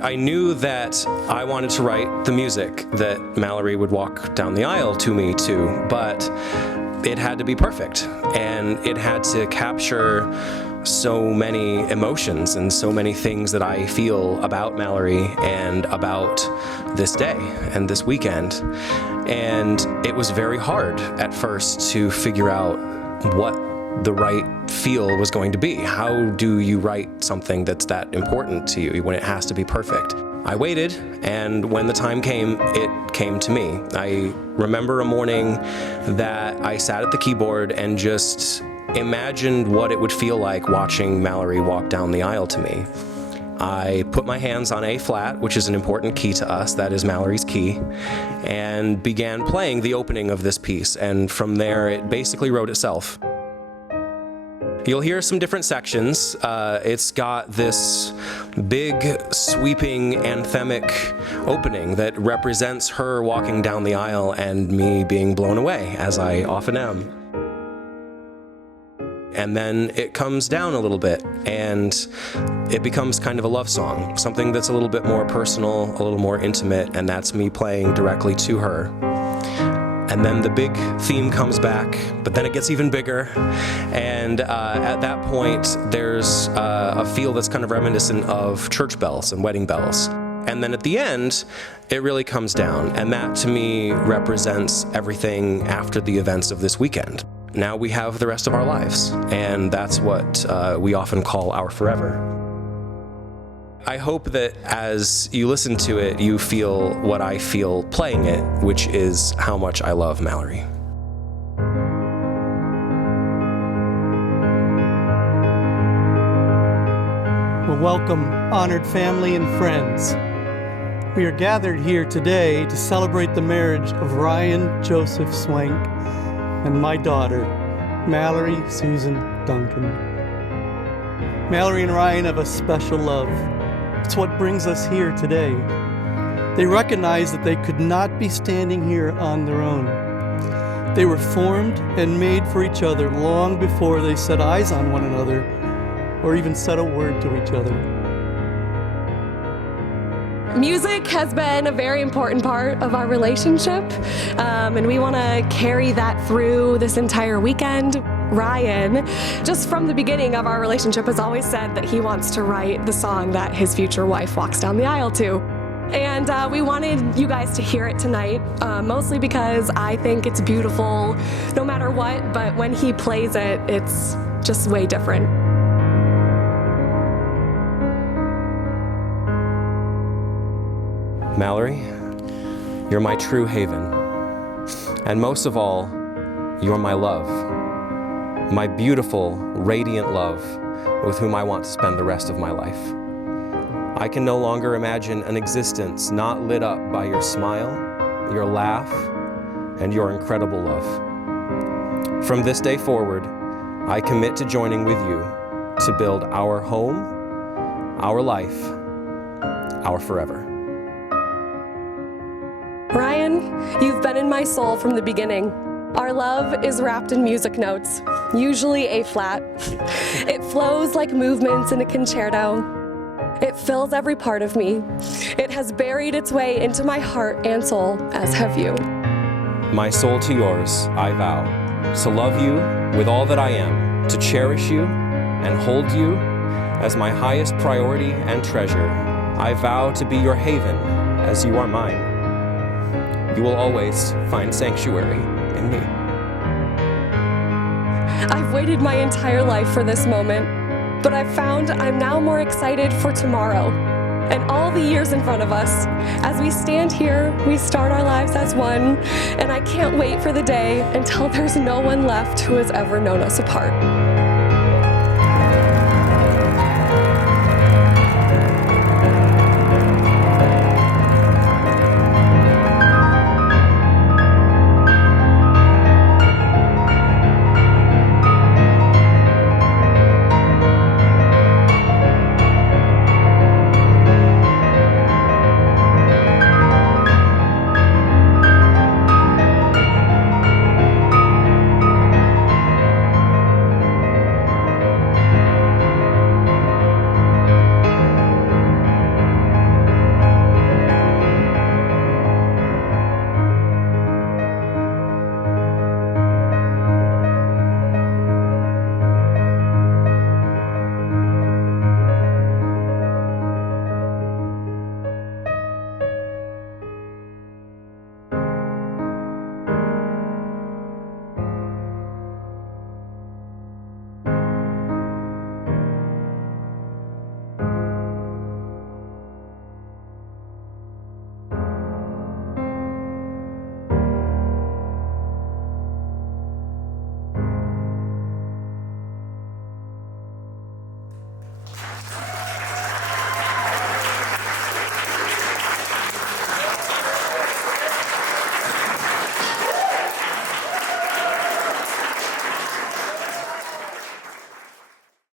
I knew that I wanted to write the music that Mallory would walk down the aisle to me to, but it had to be perfect, and it had to capture so many emotions and so many things that I feel about Mallory and about this day and this weekend. And it was very hard at first to figure out what the right feel was going to be. How do you write something that's that important to you when it has to be perfect? I waited, and when the time came, it came to me. I remember a morning that I sat at the keyboard and just imagined what it would feel like watching Mallory walk down the aisle to me. I put my hands on A flat, which is an important key to us, that is Mallory's key, and began playing the opening of this piece, and from there it basically wrote itself. You'll hear some different sections. It's got this big, sweeping, anthemic opening that represents her walking down the aisle and me being blown away, as I often am. And then it comes down a little bit, and it becomes kind of a love song, something that's a little bit more personal, a little more intimate, and that's me playing directly to her. And then the big theme comes back, but then it gets even bigger. And at that point, there's a feel that's kind of reminiscent of church bells and wedding bells. And then at the end, it really comes down. And that, to me, represents everything after the events of this weekend. Now we have the rest of our lives. And that's what we often call our forever. I hope that as you listen to it, you feel what I feel playing it, which is how much I love Mallory. Well, welcome, honored family and friends. We are gathered here today to celebrate the marriage of Ryan Joseph Swank and my daughter, Mallory Susan Duncan. Mallory and Ryan have a special love. It's what brings us here today. They recognize that they could not be standing here on their own. They were formed and made for each other long before they set eyes on one another or even said a word to each other. Music has been a very important part of our relationship, and we want to carry that through this entire weekend. Ryan, just from the beginning of our relationship, has always said that he wants to write the song that his future wife walks down the aisle to. And we wanted you guys to hear it tonight, mostly because I think it's beautiful no matter what, but when he plays it, it's just way different. Mallory, you're my true haven. And most of all, you're my love. My beautiful, radiant love with whom I want to spend the rest of my life. I can no longer imagine an existence not lit up by your smile, your laugh, and your incredible love. From this day forward, I commit to joining with you to build our home, our life, our forever. Ryan, you've been in my soul from the beginning. Our love is wrapped in music notes, usually A flat. It flows like movements in a concerto. It fills every part of me. It has buried its way into my heart and soul, as have you. My soul to yours, I vow, to love you with all that I am, to cherish you and hold you as my highest priority and treasure. I vow to be your haven as you are mine. You will always find sanctuary in me. I've waited my entire life for this moment, but I've found I'm now more excited for tomorrow and all the years in front of us. As we stand here, we start our lives as one, and I can't wait for the day until there's no one left who has ever known us apart.